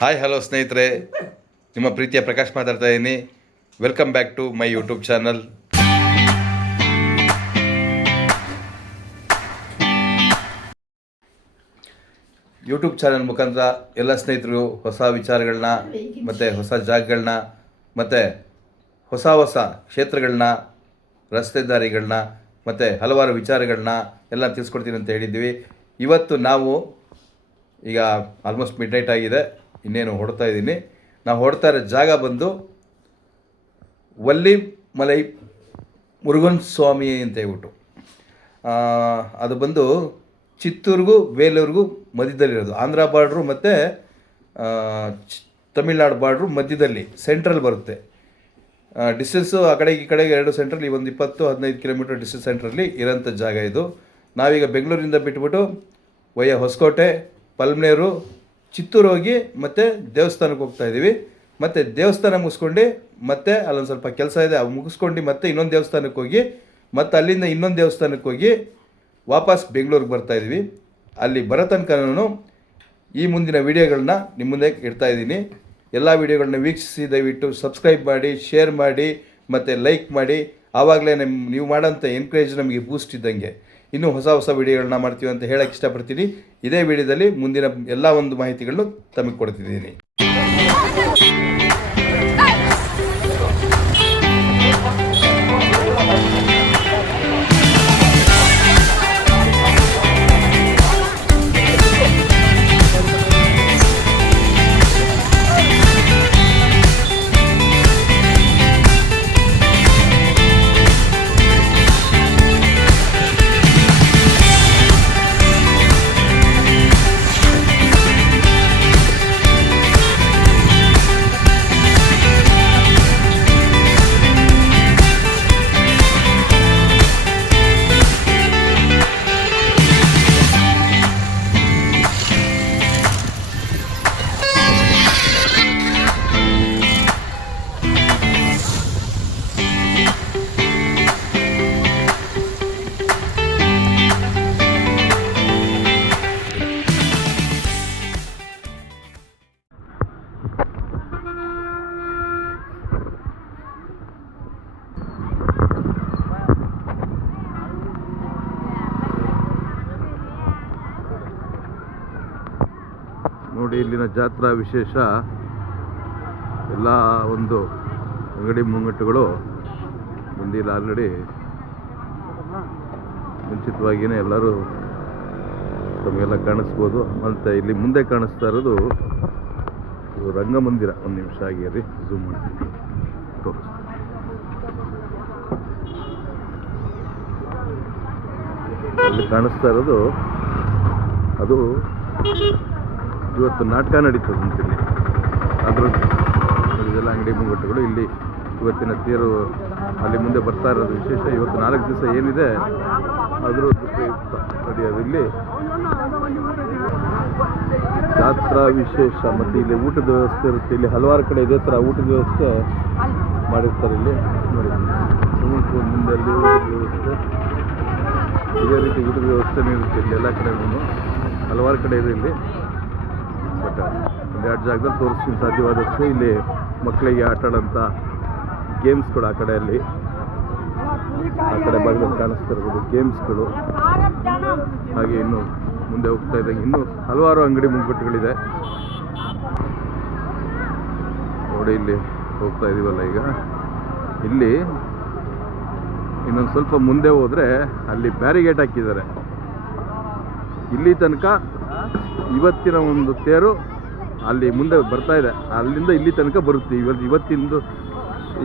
Hi hello ಸ್ನೇಹಿತರೆ, ನಿಮ್ಮ ಪ್ರೀತಿಯ ಪ್ರಕಾಶ್ ಮಾತಾಡ್ತಾ ಇದ್ದೀನಿ. Welcome back to my YouTube channel. YouTube channel ಮುಖಾಂತರ ಎಲ್ಲ ಸ್ನೇಹಿತರು ಹೊಸ ವಿಚಾರಗಳನ್ನ ಮತ್ತು ಹೊಸ ಜಾಗಗಳನ್ನ ಮತ್ತು ಹೊಸ ಕ್ಷೇತ್ರಗಳನ್ನ, ರಸ್ತೆ ದಾರಿಗಳನ್ನ ಮತ್ತು ಹಲವಾರು ವಿಚಾರಗಳನ್ನ ಎಲ್ಲ ತಿಳಿಸ್ಕೊಡ್ತೀನಿ ಅಂತ ಹೇಳಿದ್ದೀವಿ. ಇವತ್ತು ನಾವು ಈಗ ಆಲ್ಮೋಸ್ಟ್ ಮಿಡ್ ನೈಟ್ ಆಗಿದೆ, ಇನ್ನೇನು ಹೊಡ್ತಾ ಇದ್ದೀನಿ. ನಾವು ಹೊಡ್ತಾ ಇರೋ ಜಾಗ ಬಂದು ವಲ್ಲಿಮಲೈ ಮುರುಗನ್ ಸ್ವಾಮಿ ಅಂತ ಹೇಳ್ಬಿಟ್ಟು, ಅದು ಬಂದು ಚಿತ್ತೂರಿಗೂ ಬೇಲೂರಿಗೂ ಮಧ್ಯದಲ್ಲಿರೋದು. ಆಂಧ್ರ ಬಾರ್ಡ್ರು ಮತ್ತು ತಮಿಳ್ನಾಡು ಬಾರ್ಡ್ರು ಮಧ್ಯದಲ್ಲಿ ಸೆಂಟ್ರಲ್ ಬರುತ್ತೆ. ಡಿಸ್ಟೆನ್ಸು ಆ ಕಡೆಗೆ ಈ ಕಡೆಗೆ ಎರಡು ಸೆಂಟ್ರಲ್ಲಿ ಒಂದು 20-15 ಕಿಲೋಮೀಟರ್ ಡಿಸ್ಟೆನ್ಸ್ ಸೆಂಟ್ರಲ್ಲಿ ಇರೋಂಥ ಜಾಗ ಇದು. ನಾವೀಗ ಬೆಂಗಳೂರಿಂದ ಬಿಟ್ಬಿಟ್ಟು ವಯ್ಯ ಹೊಸಕೋಟೆ, ಪಲ್ಮನೇರು, ಚಿತ್ತೂರು ಹೋಗಿ ಮತ್ತು ದೇವಸ್ಥಾನಕ್ಕೆ ಹೋಗ್ತಾಯಿದ್ದೀವಿ. ಮತ್ತು ದೇವಸ್ಥಾನ ಮುಗಿಸ್ಕೊಂಡು ಮತ್ತೆ ಅಲ್ಲೊಂದು ಸ್ವಲ್ಪ ಕೆಲಸ ಇದೆ, ಅವು ಮುಗಿಸ್ಕೊಂಡು ಮತ್ತೆ ಇನ್ನೊಂದು ದೇವಸ್ಥಾನಕ್ಕೆ ಹೋಗಿ ಮತ್ತು ಅಲ್ಲಿಂದ ಇನ್ನೊಂದು ದೇವಸ್ಥಾನಕ್ಕೆ ಹೋಗಿ ವಾಪಸ್ ಬೆಂಗಳೂರಿಗೆ ಬರ್ತಾಯಿದ್ವಿ. ಅಲ್ಲಿ ಬರೋ ತನಕನೂ ಈ ಮುಂದಿನ ವೀಡಿಯೋಗಳನ್ನ ನಿಮ್ಮ ಮುಂದೆ ಇಡ್ತಾಯಿದ್ದೀನಿ. ಎಲ್ಲ ವೀಡಿಯೋಗಳನ್ನ ವೀಕ್ಷಿಸಿ ದಯವಿಟ್ಟು ಸಬ್ಸ್ಕ್ರೈಬ್ ಮಾಡಿ, ಶೇರ್ ಮಾಡಿ ಮತ್ತು ಲೈಕ್ ಮಾಡಿ. ಆವಾಗಲೇ ನೀವು ಮಾಡೋಂಥ ಎನ್ಕರೇಜ್ ನಮಗೆ ಬೂಸ್ಟ್ ಇದ್ದಂಗೆ ಇನ್ನೂ ಹೊಸ ವೀಡಿಯೋಗಳನ್ನ ಮಾಡ್ತೀವಿ ಅಂತ ಹೇಳೋಕ್ಕೆ ಇಷ್ಟಪಡ್ತೀನಿ. ಇದೇ ವಿಡಿಯೋದಲ್ಲಿ ಮುಂದಿನ ಎಲ್ಲ ಒಂದು ಮಾಹಿತಿಗಳನ್ನು ತಮಗೆ ಕೊಡ್ತಿದ್ದೀನಿ. ನೋಡಿ, ಇಲ್ಲಿನ ಜಾತ್ರಾ ವಿಶೇಷ ಎಲ್ಲ ಒಂದು ಅಂಗಡಿ ಮುಂಗಟ್ಟುಗಳು ಮುಂದಿಲ್ಲ. ಆಲ್ರೆಡಿ ಮುಂಚಿತವಾಗಿಯೇ ಎಲ್ಲರೂ ತಮಗೆಲ್ಲ ಕಾಣಿಸ್ಬೋದು. ಮತ್ತು ಇಲ್ಲಿ ಮುಂದೆ ಕಾಣಿಸ್ತಾ ಇರೋದು ರಂಗಮಂದಿರ. ಒಂದು ನಿಮಿಷ ಆಗಿರಿ, ಝೂಮ್ ಮಾಡ್ತೀನಿ, ತೋರಿಸ್ತೀನಿ. ಅಲ್ಲಿ ಕಾಣಿಸ್ತಾ ಇರೋದು ಅದು ಇವತ್ತು ನಾಟಕ ನಡೀತದೆ ಅಂತಿಲ್ಲಿ. ಅದ್ರ ಇದೆಲ್ಲ ಅಂಗಡಿ ಮುಂಗಟ್ಟುಗಳು. ಇಲ್ಲಿ ಇವತ್ತಿನ ತೇರು ಅಲ್ಲಿ ಮುಂದೆ ಬರ್ತಾ ಇರೋದು ವಿಶೇಷ. ಇವತ್ತು 4 ದಿವಸ ಏನಿದೆ ಅದ್ರ ನಡೆಯೋದು ಇಲ್ಲಿ ಜಾತ್ರಾ ವಿಶೇಷ. ಮತ್ತು ಇಲ್ಲಿ ಊಟದ ವ್ಯವಸ್ಥೆ ಇರುತ್ತೆ. ಇಲ್ಲಿ ಹಲವಾರು ಕಡೆ ಇದೇ ಥರ ಊಟದ ವ್ಯವಸ್ಥೆ ಮಾಡಿರ್ತಾರೆ. ಇಲ್ಲಿ ನೋಡಿ, ಸ್ವಿಮ್ಮಿಂಗ್ ಪೂಲ್ ಮುಂದೆ ಅಲ್ಲಿ ಊಟದ ವ್ಯವಸ್ಥೆ, ಇದೇ ರೀತಿ ಊಟದ ವ್ಯವಸ್ಥೆನೇ ಇರುತ್ತೆ ಇಲ್ಲಿ ಎಲ್ಲ ಕಡೆಗೂ. ಹಲವಾರು ಕಡೆ ಇದೆ ಇಲ್ಲಿ. ಬಟ್ ಒಂದೆರಡು ಜಾಗದಲ್ಲಿ ತೋರಿಸ್ತೀನಿ ಸಾಧ್ಯವಾದಷ್ಟು. ಇಲ್ಲಿ ಮಕ್ಕಳಿಗೆ ಆಟ ಆಡೋಂಥ ಗೇಮ್ಸ್ಗಳು ಆ ಕಡೆಯಲ್ಲಿ, ಆ ಕಡೆ ಭಾಗದಲ್ಲಿ ಕಾಣಿಸ್ತಾ ಇರ್ಬೋದು ಗೇಮ್ಸ್ಗಳು. ಹಾಗೆ ಇನ್ನು ಮುಂದೆ ಹೋಗ್ತಾ ಇದ್ದಂಗೆ ಇನ್ನೂ ಹಲವಾರು ಅಂಗಡಿ ಮುಂಗಟ್ಟುಗಳಿದೆ ನೋಡಿ. ಇಲ್ಲಿ ಹೋಗ್ತಾ ಇದೀವಲ್ಲ ಈಗ, ಇಲ್ಲಿ ಇನ್ನೊಂದು ಸ್ವಲ್ಪ ಮುಂದೆ ಹೋದರೆ ಅಲ್ಲಿ ಬ್ಯಾರಿಗೇಟ್ ಹಾಕಿದ್ದಾರೆ. ಇಲ್ಲಿ ತನಕ ಇವತ್ತಿನ ಒಂದು ತೇರು ಅಲ್ಲಿ ಮುಂದೆ ಬರ್ತಾ ಇದೆ, ಅಲ್ಲಿಂದ ಇಲ್ಲಿ ತನಕ ಬರುತ್ತೆ. ಇವತ್ತಿಂದು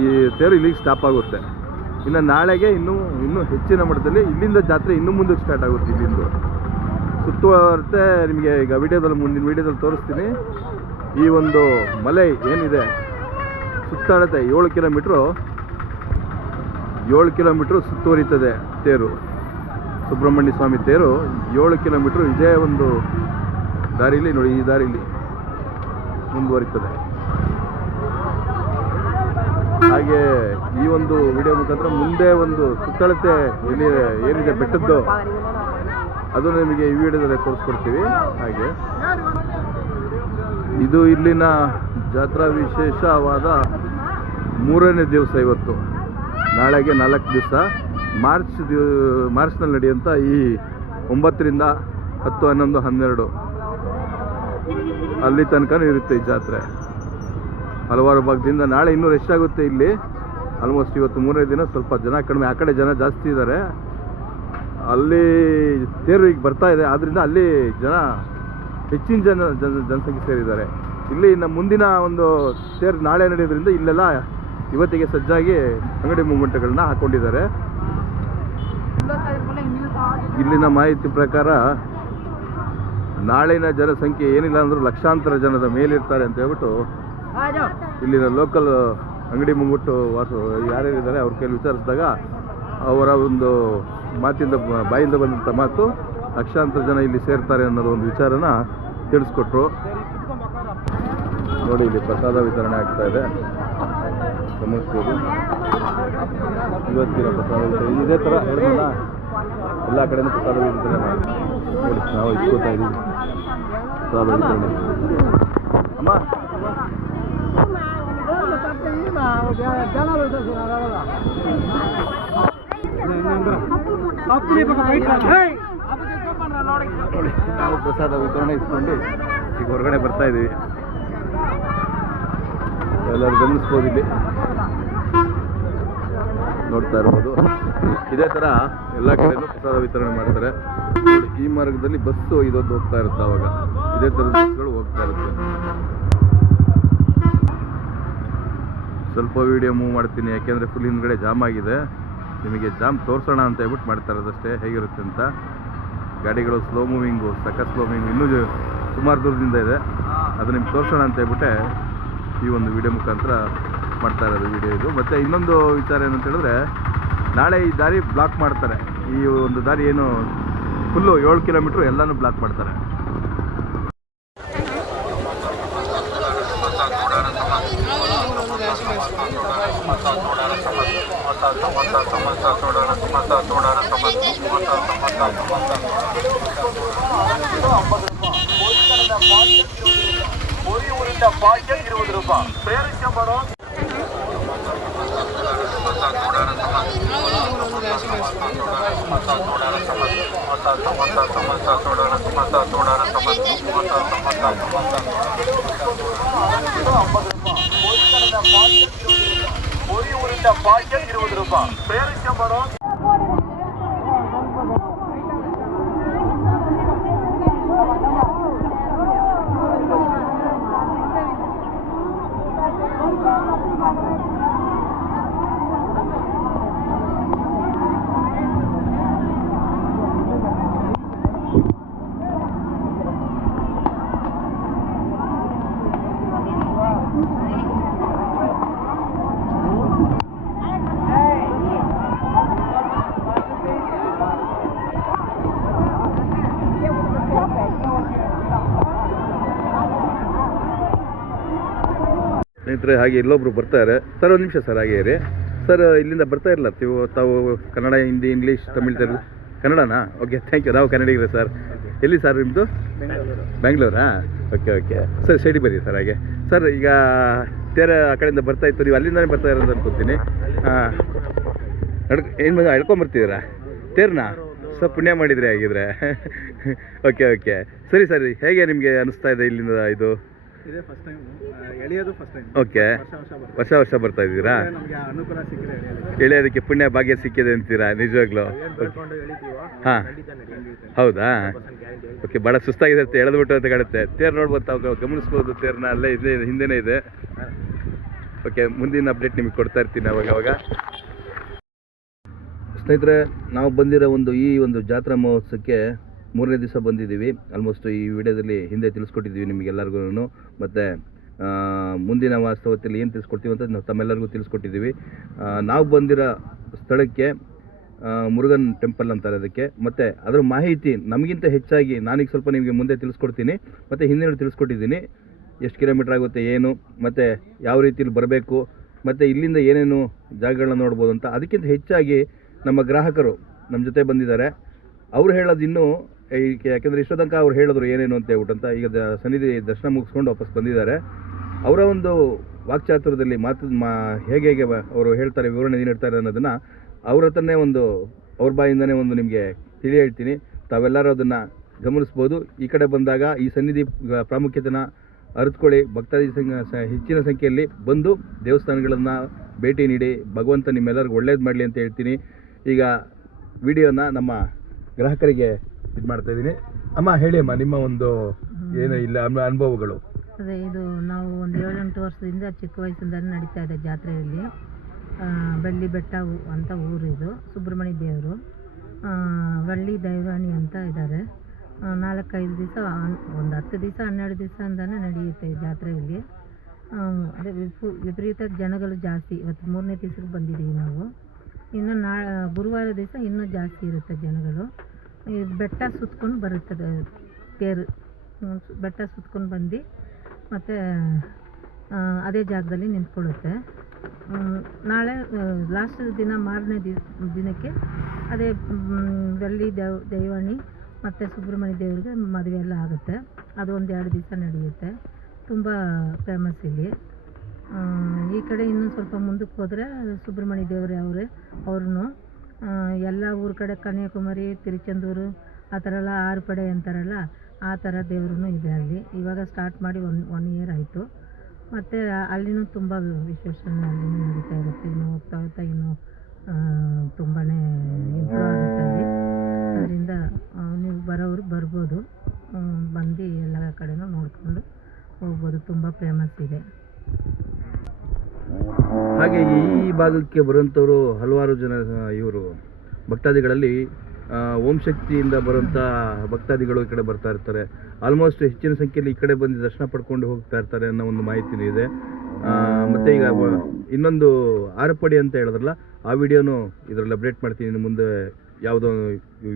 ಈ ತೇರು ಇಲ್ಲಿಗೆ ಸ್ಟಾಪ್ ಆಗುತ್ತೆ. ಇನ್ನು ನಾಳೆಗೆ ಇನ್ನೂ ಹೆಚ್ಚಿನ ಮಟ್ಟದಲ್ಲಿ ಇಲ್ಲಿಂದ ಜಾತ್ರೆ ಇನ್ನೂ ಮುಂದಕ್ಕೆ ಸ್ಟಾರ್ಟ್ ಆಗುತ್ತೆ. ಇಲ್ಲಿಂದ ಸುತ್ತುವರ್ತೆ ನಿಮಗೆ ಈಗ ಮುಂದಿನ ವೀಡಿಯೋದಲ್ಲಿ ತೋರಿಸ್ತೀನಿ. ಈ ಒಂದು ಮಲೆ ಏನಿದೆ ಸುತ್ತಾಡುತ್ತೆ. 7 ಕಿಲೋಮೀಟ್ರು ಸುತ್ತುವರಿತದೆ ತೇರು. ಸುಬ್ರಹ್ಮಣ್ಯ ಸ್ವಾಮಿ ತೇರು 7 ಕಿಲೋಮೀಟ್ರು ಇದೇ ಒಂದು ದಾರಿಲಿ ನೋಡಿ, ಈ ದಾರಿಲಿ ಮುಂದುವರಿತದೆ. ಹಾಗೆ ಈ ಒಂದು ವಿಡಿಯೋ ಮುಖಾಂತರ ಮುಂದೆ ಒಂದು ಸುತ್ತಳತೆ ಏನಿದೆ ಬೆಟ್ಟದ್ದು ಅದು ನಿಮಗೆ ಈ ವಿಡಿಯೋದಲ್ಲಿ ತೋರಿಸ್ಕೊಡ್ತೀವಿ. ಹಾಗೆ ಇದು ಇಲ್ಲಿನ ಜಾತ್ರಾ ವಿಶೇಷವಾದ 3ನೇ ದಿವಸ. ಇವತ್ತು ನಾಳೆಗೆ 4 ದಿವಸ. ಮಾರ್ಚ್ನಲ್ಲಿ ನಡೆಯುವಂಥ ಈ 9ರಿಂದ 10, 11, 12 ಅಲ್ಲಿ ತನಕ ಇರುತ್ತೆ ಈ ಜಾತ್ರೆ. ಹಲವಾರು ಭಾಗದಿಂದ ನಾಳೆ ಇನ್ನೂ ರಶ್ ಆಗುತ್ತೆ ಇಲ್ಲಿ. ಆಲ್ಮೋಸ್ಟ್ ಇವತ್ತು 3ನೇ ದಿನ ಸ್ವಲ್ಪ ಜನ ಕಡಿಮೆ, ಆ ಕಡೆ ಜನ ಜಾಸ್ತಿ ಇದ್ದಾರೆ. ಅಲ್ಲಿ ತೇರು ಈಗ ಬರ್ತಾ ಇದೆ, ಆದ್ದರಿಂದ ಅಲ್ಲಿ ಜನ ಹೆಚ್ಚಿನ ಜನಸಂಖ್ಯೆ ಸೇರಿದ್ದಾರೆ. ಇಲ್ಲಿ ನಮ್ಮ ಮುಂದಿನ ಒಂದು ತೇರು ನಾಳೆ ನಡೆಯೋದ್ರಿಂದ ಇಲ್ಲೆಲ್ಲ ಇವತ್ತಿಗೆ ಸಜ್ಜಾಗಿ ಅಂಗಡಿ ಮುಂಗಟ್ಟುಗಳನ್ನ ಹಾಕ್ಕೊಂಡಿದ್ದಾರೆ. ಇಲ್ಲಿನ ಮಾಹಿತಿ ಪ್ರಕಾರ ನಾಳಿನ ಜನಸಂಖ್ಯೆ ಏನಿಲ್ಲ ಅಂದರೂ ಲಕ್ಷಾಂತರ ಜನದ ಮೇಲಿರ್ತಾರೆ ಅಂತ ಹೇಳ್ಬಿಟ್ಟು ಇಲ್ಲಿನ ಲೋಕಲ್ ಅಂಗಡಿ ಮುಂಗುಟ್ಟು ಯಾರ್ಯಾರಿದ್ದಾರೆ ಅವ್ರ ಕೈಲಿ ವಿಚಾರಿಸಿದಾಗ ಅವರ ಒಂದು ಬಾಯಿಂದ ಬಂದಂಥ ಮಾತು ಲಕ್ಷಾಂತರ ಜನ ಇಲ್ಲಿ ಸೇರ್ತಾರೆ ಅನ್ನೋದು ಒಂದು ವಿಚಾರನ ತಿಳಿಸ್ಕೊಟ್ರು. ನೋಡಿ, ಇಲ್ಲಿ ಪ್ರಸಾದ ವಿತರಣೆ ಆಗ್ತಾ ಇದೆ. ಗಮನಿಸ್ಬೋದು ಇವತ್ತಿನ ಪ್ರಸಾದ ವಿತರಣೆ ಇದೇ ಥರ ಹೇಳಿದ್ರಲ್ಲ, ಎಲ್ಲ ಕಡೆನೂ ಪ್ರಸಾದ ವಿತರಣೆ ಮಾಡಿ. ನೋಡಿ, ನಾವು ಇಟ್ಕೋತಾ ಇದ್ದೀವಿ ಪ್ರಸಾದ ವಿತರಣೆ. ಅಮ್ಮ ನೋಡಿ, ನಾವು ಪ್ರಸಾದ ವಿತರಣೆ ಇಸ್ಕೊಂಡು ಈಗ ಹೊರಗಡೆ ಬರ್ತಾ ಇದ್ದೀವಿ. ಎಲ್ಲರೂ ಗಮನಿಸ್ಬೋದು, ಇಲ್ಲಿ ನೋಡ್ತಾ ಇರ್ಬೋದು. ಇದೇ ಥರ ಎಲ್ಲ ಕಡೆಯೂ ಪ್ರಸಾದ ವಿತರಣೆ ಮಾಡ್ತಾರೆ. ನೋಡಿ, ಈ ಮಾರ್ಗದಲ್ಲಿ ಬಸ್ಸು ಇದೊಂದು ಹೋಗ್ತಾ ಇರುತ್ತೆ, ಅವಾಗ ಇದೇ ಥರದ ಬಸ್ಗಳು ಹೋಗ್ತಾ ಇರುತ್ತೆ. ಸ್ವಲ್ಪ ವಿಡಿಯೋ ಮೂವ್ ಮಾಡ್ತೀನಿ, ಯಾಕೆಂದರೆ ಫುಲ್ ಹಿಂದ್ಗಡೆ ಜಾಮ್ ಆಗಿದೆ. ನಿಮಗೆ ಜಾಮ್ ತೋರಿಸೋಣ ಅಂತ ಹೇಳ್ಬಿಟ್ಟು ಮಾಡ್ತಾ ಇರೋದಷ್ಟೇ, ಹೇಗಿರುತ್ತೆ ಅಂತ. ಗಾಡಿಗಳು ಸ್ಲೋ ಮೂವಿಂಗು, ಸಖತ್ ಸ್ಲೋ ಮೂವಿಂಗ್ ಇನ್ನೂ ಸುಮಾರು ದೂರದಿಂದ ಇದೆ. ಅದು ನಿಮ್ಗೆ ತೋರಿಸೋಣ ಅಂತ ಹೇಳ್ಬಿಟ್ಟೆ ಈ ಒಂದು ವಿಡಿಯೋ ಮುಖಾಂತರ ಮಾಡ್ತಾ ಇರೋದು ವಿಡಿಯೋ ಇದು. ಮತ್ತು ಇನ್ನೊಂದು ವಿಚಾರ ಏನಂತ ಹೇಳಿದ್ರೆ, ನಾಳೆ ಈ ದಾರಿ ಬ್ಲಾಕ್ ಮಾಡ್ತಾರೆ. ಈ ಒಂದು ದಾರಿ ಏನು ಫುಲ್ಲು 7 ಕಿಲೋಮೀಟ್ರ್ ಎಲ್ಲನೂ ಬ್ಲಾಕ್ ಮಾಡ್ತಾರೆ. ಭಾಗ್ಯ 20 ರೂಪಾಯಿ ಪ್ರೇರಿತ ಮಾಡೋ ಊರಿಂದ ಭಾಗ್ಯ 20 ರೂಪಾಯಿ ಪ್ರೇರಿತ ಮಾಡೋ. ಸ್ನೇಹಿತರೆ, ಹಾಗೆ ಇಲ್ಲೊಬ್ರು ಬರ್ತಾರೆ. ಸರ್, ಒಂದು ನಿಮಿಷ ಸರ್, ಹಾಗೆ ಇರಿ ಸರ್. ಇಲ್ಲಿಂದ ಬರ್ತಾ ಇರಲ್ಲ ತಾವು ಕನ್ನಡ, ಹಿಂದಿ, ಇಂಗ್ಲೀಷ್, ತಮಿಳ್, ತೆಲುಗು, ಕನ್ನಡನಾ? Okay, thank you. ನಾವು ಕನ್ನಡಿಗರೇ ಸರ್. ಎಲ್ಲಿ ಸರ್ ನಿಮ್ಮದು? ಬೆಂಗಳೂರಾ? ಓಕೆ ಸರ್, ಸೈಡಿ ಬರ್ರಿ ಸರ್. ಹಾಗೆ ಸರ್, ಈಗ ತೇರ ಆ ಕಡೆಯಿಂದ ಬರ್ತಾ ಇತ್ತು, ನೀವು ಅಲ್ಲಿಂದನೇ ಬರ್ತಾ ಇರೋದು ಅನ್ಕೋತೀನಿ. ಏನು ಎಳ್ಕೊಂಬರ್ತಿದ್ದೀರಾ ತೇರ್ನಾ? ಸ್ವಲ್ಪ ಪುಣ್ಯ ಮಾಡಿದರೆ ಆಗಿದ್ರೆ. ಓಕೆ ಸರಿ ಸರಿ. ಹೇಗೆ ನಿಮಗೆ ಅನಿಸ್ತಾ ಇದೆ ಇಲ್ಲಿಂದ ಇದು? ಓಕೆ, ವರ್ಷ ಬರ್ತಾ ಇದ್ದೀರಾ? ಎಳೆಯೋದಕ್ಕೆ ಪುಣ್ಯ ಭಾಗ್ಯ ಸಿಕ್ಕಿದೆ ಅಂತೀರಾ? ನಿಜವಾಗ್ಲೂ? ಹಾಂ, ಹೌದಾ? ಓಕೆ, ಭಾಳ ಸುಸ್ತಾಗಿದೆ ಅಂತ ಎಳೆದ್ಬಿಟ್ಟು ಅಂತ ಕಾಣುತ್ತೆ. ತೇರು ನೋಡ್ಬೋದು, ತಾವು ಗಮನಿಸ್ಬೋದು ತೇರನ್ನ. ಅಲ್ಲೇ ಇದೆ, ಹಿಂದೆನೇ ಇದೆ. ಓಕೆ, ಮುಂದಿನ ಅಪ್ಡೇಟ್ ನಿಮಗೆ ಕೊಡ್ತಾ ಇರ್ತೀನಿ ಅವಾಗ. ಸ್ನೇಹಿತರೆ, ನಾವು ಬಂದಿರೋ ಈ ಒಂದು ಜಾತ್ರಾ ಮಹೋತ್ಸವಕ್ಕೆ 3ನೇ ದಿವಸ ಬಂದಿದ್ದೀವಿ. ಆಲ್ಮೋಸ್ಟ್ ಈ ವಿಡಿಯೋದಲ್ಲಿ ಹಿಂದೆ ತಿಳಿಸ್ಕೊಟ್ಟಿದ್ದೀವಿ ನಿಮಗೆಲ್ಲರಿಗೂ. ಮತ್ತು ಮುಂದಿನ ವಾಸ್ತವದಲ್ಲಿ ಏನು ತಿಳಿಸ್ಕೊಡ್ತೀವಿ ಅಂತ ನಾವು ತಮ್ಮೆಲ್ಲರಿಗೂ ತಿಳಿಸ್ಕೊಟ್ಟಿದ್ದೀವಿ. ನಾವು ಬಂದಿರೋ ಸ್ಥಳಕ್ಕೆ ಮುರುಗನ್ ಟೆಂಪಲ್ ಅಂತಾರೆ ಅದಕ್ಕೆ. ಮತ್ತು ಅದರ ಮಾಹಿತಿ ನಮಗಿಂತ ಹೆಚ್ಚಾಗಿ ನಾನೀಗ ಸ್ವಲ್ಪ ನಿಮಗೆ ಮುಂದೆ ತಿಳಿಸ್ಕೊಡ್ತೀನಿ. ಮತ್ತು ಹಿಂದಿನ ತಿಳಿಸ್ಕೊಟ್ಟಿದ್ದೀನಿ, ಎಷ್ಟು ಕಿಲೋಮೀಟ್ರ್ ಆಗುತ್ತೆ, ಏನು, ಮತ್ತು ಯಾವ ರೀತಿಯಲ್ಲಿ ಬರಬೇಕು, ಮತ್ತು ಇಲ್ಲಿಂದ ಏನೇನು ಜಾಗಗಳನ್ನ ನೋಡ್ಬೋದು ಅಂತ. ಅದಕ್ಕಿಂತ ಹೆಚ್ಚಾಗಿ ನಮ್ಮ ಗ್ರಾಹಕರು ನಮ್ಮ ಜೊತೆ ಬಂದಿದ್ದಾರೆ. ಅವರು ಹೇಳೋದು ಇನ್ನೂ ಯಾಕೆಂದರೆ ಇಷ್ಟೋ ತನಕ ಅವ್ರು ಹೇಳಿದ್ರು ಏನೇನು ಅಂತ ಹೇಳ್ಬಿಟ್ಟು ಅಂತ. ಈಗ ಸನ್ನಿಧಿ ದರ್ಶನ ಮುಗಿಸ್ಕೊಂಡು ವಾಪಸ್ ಬಂದಿದ್ದಾರೆ. ಅವರ ಒಂದು ವಾಕ್ಚಾತುರ್ಯದಲ್ಲಿ ಹೇಗೆ ಅವರು ಹೇಳ್ತಾರೆ, ವಿವರಣೆ ನೀಡ್ತಾರೆ ಅನ್ನೋದನ್ನು ಅವ್ರ ಹತ್ರನೇ ಅವ್ರ ಬಾಯಿಂದನೇ ನಿಮಗೆ ಹೇಳ್ತೀನಿ. ತಾವೆಲ್ಲರೂ ಅದನ್ನು ಗಮನಿಸ್ಬೋದು. ಈ ಕಡೆ ಬಂದಾಗ ಈ ಸನ್ನಿಧಿ ಪ್ರಾಮುಖ್ಯತೆನ ಅರಿತುಕೊಳ್ಳಿ. ಭಕ್ತಾದಿ ಹೆಚ್ಚಿನ ಸಂಖ್ಯೆಯಲ್ಲಿ ಬಂದು ದೇವಸ್ಥಾನಗಳನ್ನು ಭೇಟಿ ನೀಡಿ ಭಗವಂತ ನಿಮ್ಮೆಲ್ಲರಿಗೂ ಒಳ್ಳೇದು ಮಾಡಲಿ ಅಂತ ಹೇಳ್ತೀನಿ. ಈಗ ವಿಡಿಯೋನ ನಮ್ಮ ಗ್ರಾಹಕರಿಗೆ ಇದು ಮಾಡ್ತಾಯಿದ್ದೀನಿ. ಅಮ್ಮ ಹೇಳಿ ಅಮ್ಮ, ನಿಮ್ಮ ಏನು ಇಲ್ಲ ಅನುಭವಗಳು. ಅದೇ ಇದು ನಾವು ಒಂದು 7-8 ವರ್ಷದಿಂದ ಚಿಕ್ಕ ವಯಸ್ಸಿಂದ ನಡೀತಾ ಇದೆ ಜಾತ್ರೆಯಲ್ಲಿ. ಬೆಳ್ಳಿ ಬೆಟ್ಟ ಅಂತ ಊರು ಇದು, ಸುಬ್ರಹ್ಮಣ್ಯ ದೇವರು. ವಳ್ಳಿ ದೈವಾಣಿ ಅಂತ ಇದ್ದಾರೆ. 4-5 ದಿವಸ, ಒಂದು 10 ದಿವಸ 12 ದಿವಸದಿಂದನೇ ನಡೆಯುತ್ತೆ ಈ ಜಾತ್ರೆಯಲ್ಲಿ. ಅದೇ ವಿಪರೀತ ಜನಗಳು ಜಾಸ್ತಿ. ಇವತ್ತು 3ನೇ ದಿವಸಕ್ಕೆ ಬಂದಿದ್ದೀವಿ ನಾವು. ಇನ್ನು ಗುರುವಾರ ದಿವಸ ಇನ್ನೂ ಜಾಸ್ತಿ ಇರುತ್ತೆ ಜನಗಳು. ಈ ಬೆಟ್ಟ ಸುತ್ಕೊಂಡು ಬರುತ್ತದೆ ತೇರು. ಬೆಟ್ಟ ಸುತ್ಕೊಂಡು ಬಂದು ಮತ್ತು ಅದೇ ಜಾಗದಲ್ಲಿ ನಿಂತ್ಕೊಳ್ಳುತ್ತೆ. ನಾಳೆ ಲಾಸ್ಟ್ ದಿನ, ಮಾರನೇ ದಿನಕ್ಕೆ ಅದೇ ವಳ್ಳಿ ದೈವಾಣಿ ಮತ್ತು ಸುಬ್ರಹ್ಮಣ್ಯ ದೇವರಿಗೆ ಮದುವೆ ಎಲ್ಲ ಆಗುತ್ತೆ. ಅದು ಒಂದು 2 ದಿವಸ ನಡೆಯುತ್ತೆ. ತುಂಬ ಫೇಮಸ್ ಇಲ್ಲಿ. ಈ ಕಡೆ ಇನ್ನೂ ಸ್ವಲ್ಪ ಮುಂದಕ್ಕೆ ಹೋದರೆ ಸುಬ್ರಹ್ಮಣ್ಯ ದೇವರೇ ಅವ್ರನ್ನು ಎಲ್ಲ ಊರ ಕಡೆ ಕನ್ಯಾಕುಮಾರಿ, ತಿರುಚೆಂದೂರು ಆ ಥರ ಎಲ್ಲ 6 ಪಡೆ ಅಂತಾರಲ್ಲ, ಆ ಥರ ದೇವ್ರೂ ಇದೆ ಅಲ್ಲಿ. ಇವಾಗ ಸ್ಟಾರ್ಟ್ ಮಾಡಿ 1 ಇಯರ್ ಆಯಿತು. ಮತ್ತು ಅಲ್ಲಿನೂ ತುಂಬ ವಿಶೇಷಣೆ ಅಲ್ಲಿನೂ ನಡೀತಾ ಇರುತ್ತೆ. ಇನ್ನು ಹೋಗ್ತಾ ಇನ್ನೂ ತುಂಬಾ ಇಂಪ್ರೂವ್ ಆಗುತ್ತೆ ಅಲ್ಲಿ. ಅದರಿಂದ ನೀವು ಬರೋರು ಬರ್ಬೋದು, ಬಂದು ಎಲ್ಲ ಕಡೆನೂ ನೋಡಿಕೊಂಡು ಹೋಗ್ಬೋದು. ತುಂಬ ಫೇಮಸ್ ಇದೆ. ಹಾಗೆ ಈ ಭಾಗಕ್ಕೆ ಬರುವಂಥವರು ಹಲವಾರು ಜನ ಇವರು ಭಕ್ತಾದಿಗಳಲ್ಲಿ ಓಂ ಶಕ್ತಿಯಿಂದ ಬರುವಂಥ ಭಕ್ತಾದಿಗಳು ಈ ಕಡೆ ಬರ್ತಾ ಇರ್ತಾರೆ. ಆಲ್ಮೋಸ್ಟ್ ಹೆಚ್ಚಿನ ಸಂಖ್ಯೆಯಲ್ಲಿ ಈ ಕಡೆ ಬಂದು ದರ್ಶನ ಪಡ್ಕೊಂಡು ಹೋಗ್ತಾ ಇರ್ತಾರೆ ಅನ್ನೋ ಒಂದು ಮಾಹಿತಿನೂ ಇದೆ. ಮತ್ತು ಈಗ ಇನ್ನೊಂದು 6 ಪಡಿ ಅಂತ ಹೇಳಿದ್ರಲ್ಲ, ಆ ವಿಡಿಯೋನು ಇದರಲ್ಲಿ ಅಪ್ಡೇಟ್ ಮಾಡ್ತೀನಿ. ಇನ್ನು ಮುಂದೆ ಯಾವುದೋ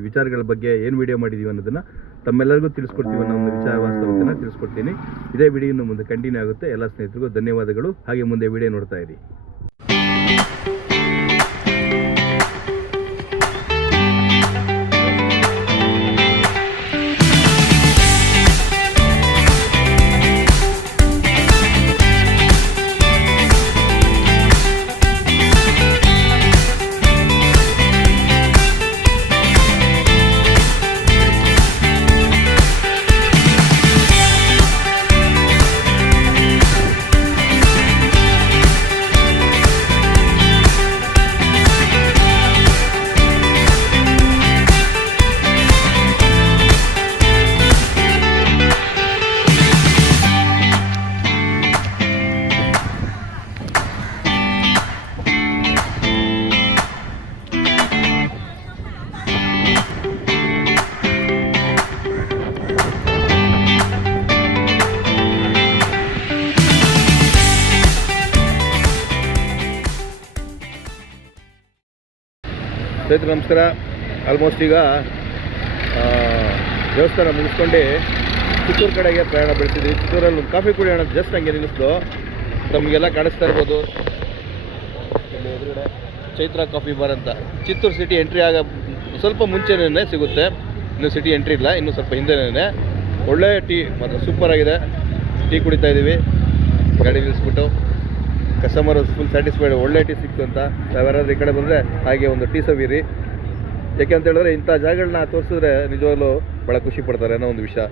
ವಿಚಾರಗಳ ಬಗ್ಗೆ ಏನು ವಿಡಿಯೋ ಮಾಡಿದ್ದೀವಿ ಅನ್ನೋದನ್ನು ತಮ್ಮೆಲ್ಲರಿಗೂ ತಿಳಿಸ್ಕೊಡ್ತೀವಿ ಅನ್ನೋ ಒಂದು ವಿಚಾರ ವಾಸ್ತವತೆಯನ್ನು ತಿಳಿಸ್ಕೊಡ್ತೀನಿ. ಇದೇ ವಿಡಿಯೋ ಇನ್ನು ಮುಂದೆ ಕಂಟಿನ್ಯೂ ಆಗುತ್ತೆ. ಎಲ್ಲ ಸ್ನೇಹಿತರಿಗೂ ಧನ್ಯವಾದಗಳು. ಹಾಗೆ ಮುಂದೆ ವಿಡಿಯೋ ನೋಡ್ತಾ ಇರಿ. ಸ್ನೇಹಿತರೆ ನಮಸ್ಕಾರ. ಆಲ್ಮೋಸ್ಟ್ ಈಗ ದೇವಸ್ಥಾನ ಮುಗಿಸ್ಕೊಂಡು ಚಿತ್ತೂರು ಕಡೆಗೆ ಪ್ರಯಾಣ ಬೆಳೆಸಿದ್ವಿ. ಚಿತ್ತೂರಲ್ಲಿ ಒಂದು ಕಾಫಿ ಕುಡಿಯೋಣ ಜಸ್ಟ್ ಹಂಗೆ ನಿಲ್ಲಿಸ್ದು. ನಮಗೆಲ್ಲ ಕಾಣಿಸ್ತಾ ಇರ್ಬೋದು ಇಲ್ಲಿ ಎದುರುಗಡೆ ಚೈತ್ರ ಕಾಫಿ ಬಾರ್ ಅಂತ. ಚಿತ್ತೂರು ಸಿಟಿ ಎಂಟ್ರಿ ಸ್ವಲ್ಪ ಮುಂಚೆನೇ ಸಿಗುತ್ತೆ. ಇನ್ನೂ ಸಿಟಿ ಎಂಟ್ರಿ ಇಲ್ಲ, ಇನ್ನೂ ಸ್ವಲ್ಪ ಹಿಂದೆನೇ. ಒಳ್ಳೆ ಟೀ ಮಾತ್ರ ಸೂಪರ್ ಆಗಿದೆ. ಟೀ ಕುಡಿತಾ ಇದ್ದೀವಿ ಗಾಡಿ ನಿಲ್ಲಿಸ್ಬಿಟ್ಟು. ಕಸ್ಟಮರ್ ಫುಲ್ ಸ್ಯಾಟಿಸ್ಫೈಡ್, ಒಳ್ಳೆ ಟೀ ಸಿಕ್ತು ಅಂತ. ಯಾರಾದ್ರೂ ಈ ಕಡೆ ಬಂದರೆ ಹಾಗೆ ಒಂದು ಟೀ ಸವೀರಿ. ಯಾಕೆ ಅಂತ ಹೇಳಿದ್ರೆ ಇಂಥ ಜಾಗಗಳನ್ನ ತೋರಿಸಿದ್ರೆ ನಿಜವಾಗ್ಲೂ ಭಾಳ ಖುಷಿ ಪಡ್ತಾರೆ ಅನ್ನೋ ಒಂದು ವಿಷಯ.